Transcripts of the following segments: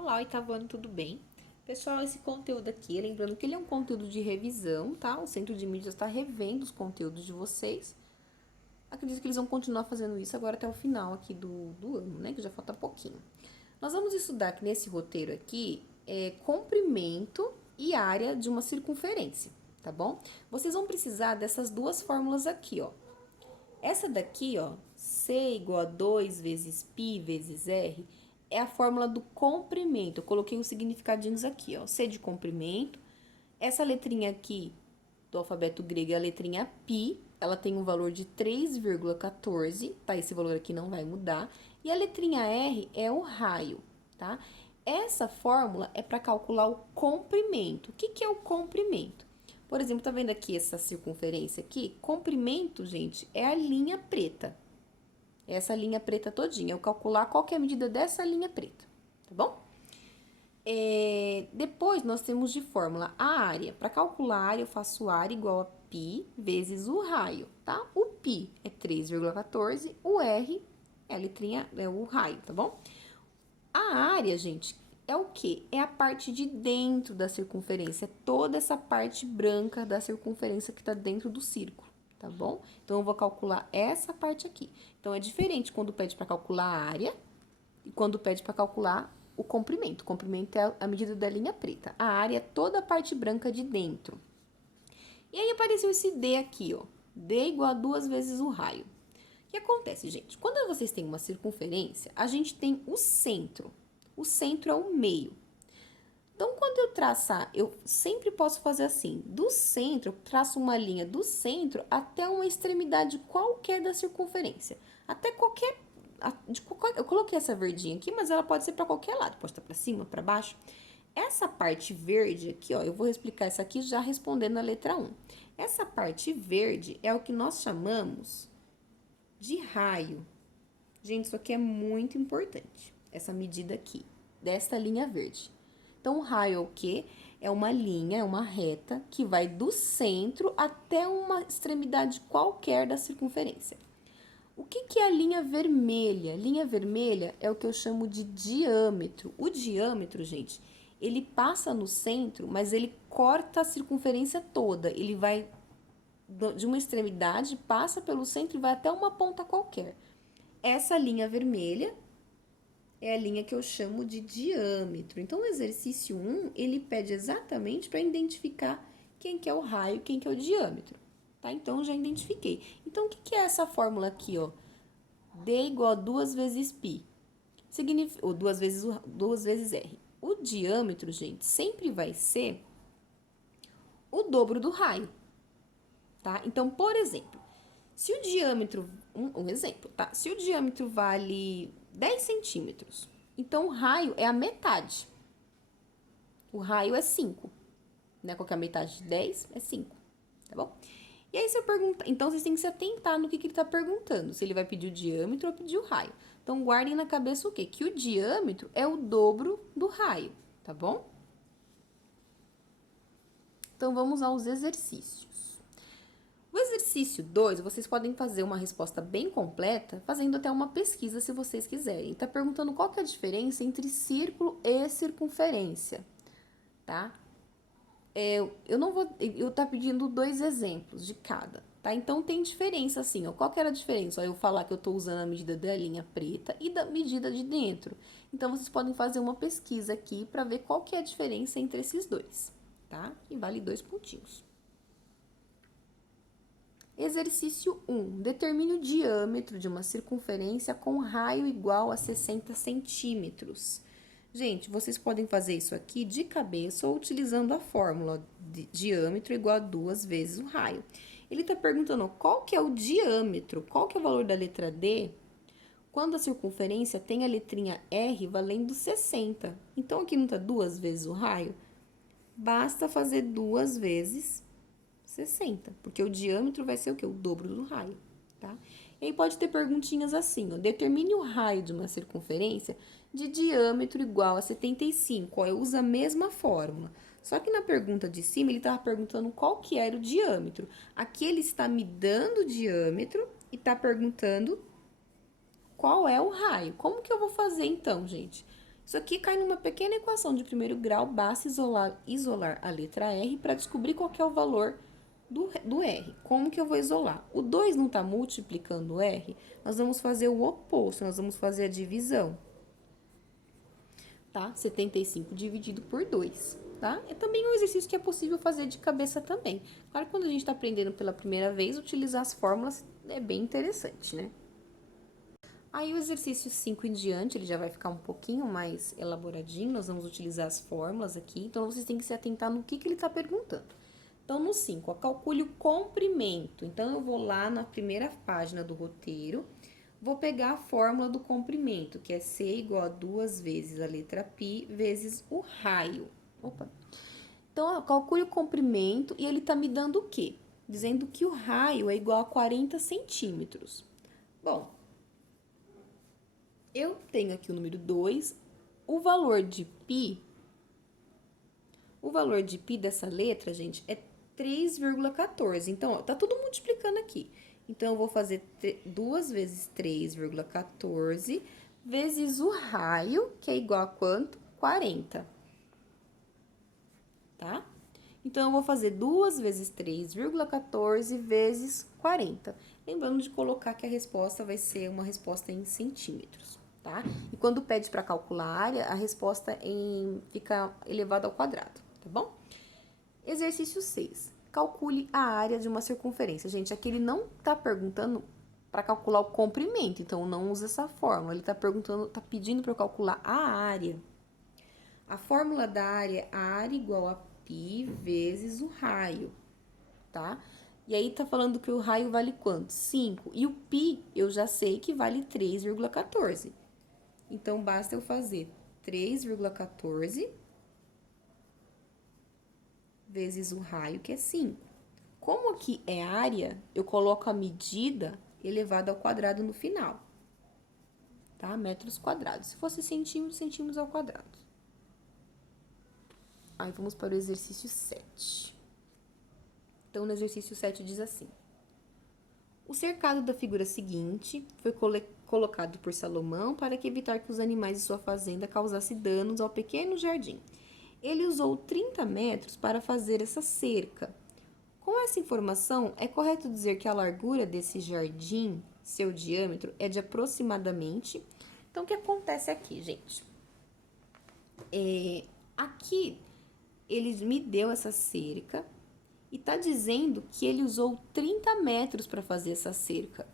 Olá, oitavo ano, tudo bem? Pessoal, esse conteúdo aqui, lembrando que ele é um conteúdo de revisão, tá? O Centro de Mídias está revendo os conteúdos de vocês. Acredito que eles vão continuar fazendo isso agora até o final aqui do ano, né? Que já falta pouquinho. Nós vamos estudar aqui nesse roteiro aqui, comprimento e área de uma circunferência, tá bom? Vocês vão precisar dessas duas fórmulas aqui, ó. Essa daqui, ó, C igual a 2 vezes π vezes R, é a fórmula do comprimento. Eu coloquei os significadinhos aqui, ó. C de comprimento. Essa letrinha aqui do alfabeto grego é a letrinha π. Ela tem um valor de 3,14, tá? Esse valor aqui não vai mudar. E a letrinha R é o raio, tá? Essa fórmula é para calcular o comprimento. O que que é o comprimento? Por exemplo, tá vendo aqui essa circunferência aqui? Comprimento, gente, é a linha preta. Essa linha preta todinha. Eu calcular qual que é a medida dessa linha preta, tá bom? Depois, nós temos de fórmula a área. Para calcular a área, eu faço área igual a π vezes o raio, tá? O π é 3,14, o R é a letrinha, é o raio, tá bom? A área, gente, é o quê? É a parte de dentro da circunferência, toda essa parte branca da circunferência que tá dentro do círculo, tá bom? Então, eu vou calcular essa parte aqui. Então, é diferente quando pede para calcular a área e quando pede para calcular o comprimento. O comprimento é a medida da linha preta. A área é toda a parte branca de dentro. E aí, apareceu esse D aqui, ó. D igual a 2 vezes o raio. O que acontece, gente? Quando vocês têm uma circunferência, a gente tem o centro. O centro é o meio. Então, quando eu traçar, eu sempre posso fazer assim. Do centro, eu traço uma linha do centro até uma extremidade qualquer da circunferência. Até qualquer... Eu coloquei essa verdinha aqui, mas ela pode ser para qualquer lado. Pode estar para cima, para baixo. Essa parte verde aqui, ó, eu vou explicar isso aqui já respondendo a letra 1. Essa parte verde é o que nós chamamos de raio. Gente, isso aqui é muito importante, essa medida aqui, desta linha verde. Então, o raio é o quê? É uma linha, é uma reta que vai do centro até uma extremidade qualquer da circunferência. O que que é a linha vermelha? Linha vermelha é o que eu chamo de diâmetro. O diâmetro, gente, ele passa no centro, mas ele corta a circunferência toda. Ele vai de uma extremidade, passa pelo centro e vai até uma ponta qualquer. Essa linha vermelha é a linha que eu chamo de diâmetro. Então, o exercício 1, ele pede exatamente para identificar quem que é o raio, quem que é o diâmetro, tá? Então, já identifiquei. Então, o que que é essa fórmula aqui, ó? D igual a 2 vezes π, ou 2 vezes R. O diâmetro, gente, sempre vai ser o dobro do raio, tá? Então, por exemplo, se o diâmetro, um exemplo, tá? Se o diâmetro vale 10 centímetros, então o raio é a metade. O raio é 5, né? Qual que é a metade de 10? É 5, tá bom? E aí, se eu perguntar, então vocês têm que se atentar no que ele tá perguntando, se ele vai pedir o diâmetro ou pedir o raio. Então, guardem na cabeça o quê? Que o diâmetro é o dobro do raio, tá bom? Então, vamos aos exercícios. O exercício 2, vocês podem fazer uma resposta bem completa, fazendo até uma pesquisa se vocês quiserem. Tá perguntando qual que é a diferença entre círculo e circunferência, tá? Eu não vou... Eu tá pedindo 2 exemplos de cada, tá? Então, tem diferença assim, ó. Qual que era a diferença? Ó, eu falar que eu tô usando a medida da linha preta e da medida de dentro. Então, vocês podem fazer uma pesquisa aqui para ver qual que é a diferença entre esses dois, tá? E vale 2 pontinhos. Exercício 1. Determine o diâmetro de uma circunferência com raio igual a 60 centímetros. Gente, vocês podem fazer isso aqui de cabeça ou utilizando a fórmula de diâmetro igual a 2 vezes o raio. Ele está perguntando qual que é o diâmetro, qual que é o valor da letra D, quando a circunferência tem a letrinha R valendo 60. Então, aqui não está 2 vezes o raio? Basta fazer 2 vezes 60, porque o diâmetro vai ser o quê? O dobro do raio, tá? E aí pode ter perguntinhas assim, ó. Determine o raio de uma circunferência de diâmetro igual a 75. Ó, eu uso a mesma fórmula. Só que na pergunta de cima, ele estava perguntando qual que era o diâmetro. Aqui ele está me dando o diâmetro e está perguntando qual é o raio. Como que eu vou fazer então, gente? Isso aqui cai numa pequena equação de primeiro grau, basta isolar a letra R para descobrir qual que é o valor do R. Como que eu vou isolar? O 2 não está multiplicando o R, nós vamos fazer o oposto, nós vamos fazer a divisão. Tá? 75 dividido por 2, tá? É também um exercício que é possível fazer de cabeça também. Claro que quando a gente está aprendendo pela primeira vez, utilizar as fórmulas é bem interessante, né? Aí o exercício 5 em diante, ele já vai ficar um pouquinho mais elaboradinho, nós vamos utilizar as fórmulas aqui, então vocês têm que se atentar no que ele está perguntando. Então, no 5, calcule o comprimento. Então, eu vou lá na primeira página do roteiro, vou pegar a fórmula do comprimento, que é C igual a 2 vezes a letra π vezes o raio. Opa! Então, calcule o comprimento e ele está me dando o quê? Dizendo que o raio é igual a 40 centímetros. Bom, eu tenho aqui o número 2, o valor de π dessa letra, gente, é 3,14. Então, ó, tá tudo multiplicando aqui. Então, eu vou fazer 2 vezes 3,14 vezes o raio, que é igual a quanto? 40. Tá? Então, eu vou fazer 2 vezes 3,14 vezes 40. Lembrando de colocar que a resposta vai ser uma resposta em centímetros, tá? E quando pede para calcular a área, a resposta fica elevada ao quadrado, tá bom? Exercício 6. Calcule a área de uma circunferência. Gente, aqui ele não tá perguntando para calcular o comprimento, então não usa essa fórmula. Ele tá pedindo para eu calcular a área. A fórmula da área é a área igual a π vezes o raio, tá? E aí tá falando que o raio vale quanto? 5. E o π eu já sei que vale 3,14. Então, basta eu fazer 3,14 vezes o raio, que é 5. Como aqui é área, eu coloco a medida elevada ao quadrado no final, tá? Metros quadrados. Se fosse centímetros, centímetros ao quadrado. Aí, vamos para o exercício 7. Então, no exercício 7 diz assim: o cercado da figura seguinte foi colocado por Salomão para evitar que os animais de sua fazenda causassem danos ao pequeno jardim. Ele usou 30 metros para fazer essa cerca. Com essa informação, é correto dizer que a largura desse jardim, seu diâmetro, é de aproximadamente... Então, o que acontece aqui, gente? Aqui, ele me deu essa cerca e tá dizendo que ele usou 30 metros para fazer essa cerca.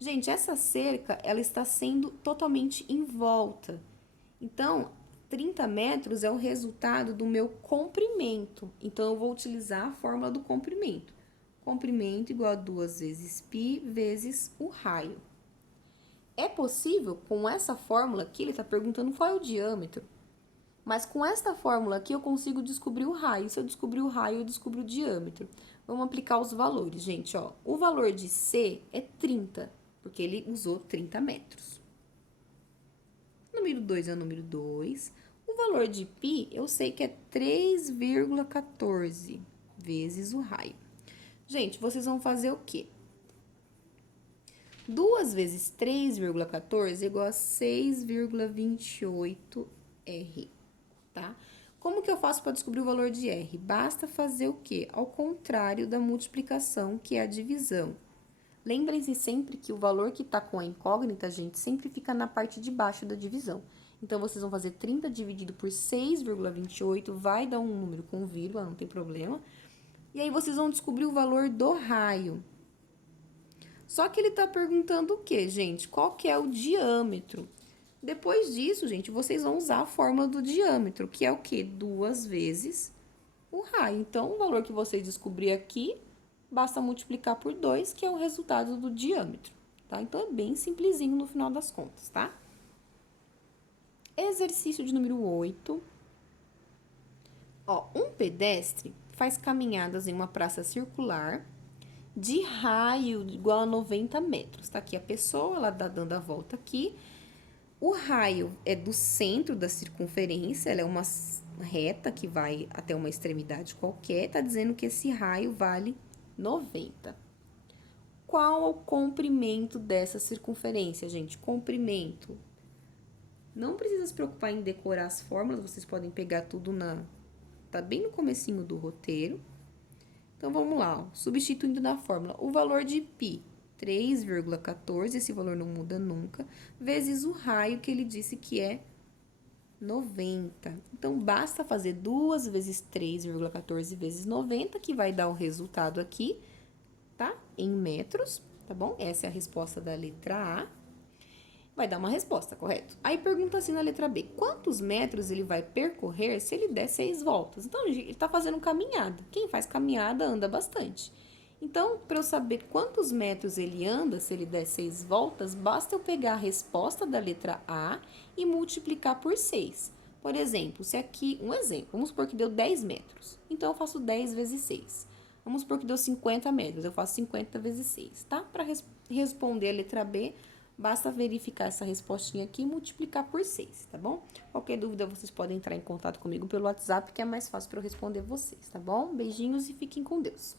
Gente, essa cerca, ela está sendo totalmente em volta. Então, 30 metros é o resultado do meu comprimento. Então, eu vou utilizar a fórmula do comprimento. Comprimento igual a 2 vezes π vezes o raio. É possível, com essa fórmula aqui, ele está perguntando qual é o diâmetro. Mas com esta fórmula aqui, eu consigo descobrir o raio. Se eu descobrir o raio, eu descubro o diâmetro. Vamos aplicar os valores, gente, ó. O valor de C é 30, porque ele usou 30 metros. Número 2 é o número 2. O valor de π, eu sei que é 3,14 vezes o raio. Gente, vocês vão fazer o quê? 2 vezes 3,14 é igual a 6,28 R, tá? Como que eu faço para descobrir o valor de R? Basta fazer o quê? Ao contrário da multiplicação, que é a divisão. Lembrem-se sempre que o valor que está com a incógnita, gente, sempre fica na parte de baixo da divisão. Então, vocês vão fazer 30 dividido por 6,28, vai dar um número com vírgula, não tem problema. E aí, vocês vão descobrir o valor do raio. Só que ele está perguntando o quê, gente? Qual que é o diâmetro? Depois disso, gente, vocês vão usar a fórmula do diâmetro, que é o quê? 2 vezes o raio. Então, o valor que vocês descobrir aqui, basta multiplicar por 2, que é o resultado do diâmetro, tá? Então, é bem simplesinho no final das contas, tá? Exercício de número 8. Ó, um pedestre faz caminhadas em uma praça circular de raio igual a 90 metros, tá? Aqui a pessoa, ela tá dando a volta aqui. O raio é do centro da circunferência, ela é uma reta que vai até uma extremidade qualquer, tá dizendo que esse raio vale 90. Qual é o comprimento dessa circunferência, gente? Comprimento Não precisa se preocupar em decorar as fórmulas, vocês podem pegar tudo tá bem no comecinho do roteiro. Então, vamos lá, ó, substituindo na fórmula, o valor de π, 3,14, esse valor não muda nunca, vezes o raio que ele disse que é 90. Então, basta fazer 2 vezes 3,14 vezes 90, que vai dar o resultado aqui, tá? Em metros, tá bom? Essa é a resposta da letra A. Vai dar uma resposta, correto? Aí pergunta assim na letra B, quantos metros ele vai percorrer se ele der 6 voltas? Então, ele tá fazendo caminhada. Quem faz caminhada anda bastante. Então, para eu saber quantos metros ele anda, se ele der 6 voltas, basta eu pegar a resposta da letra A e multiplicar por 6. Por exemplo, se aqui, um exemplo, vamos supor que deu 10 metros. Então, eu faço 10 vezes 6. Vamos supor que deu 50 metros, eu faço 50 vezes 6, tá? Para responder a letra B, basta verificar essa respostinha aqui e multiplicar por 6, tá bom? Qualquer dúvida, vocês podem entrar em contato comigo pelo WhatsApp, que é mais fácil para eu responder vocês, tá bom? Beijinhos e fiquem com Deus.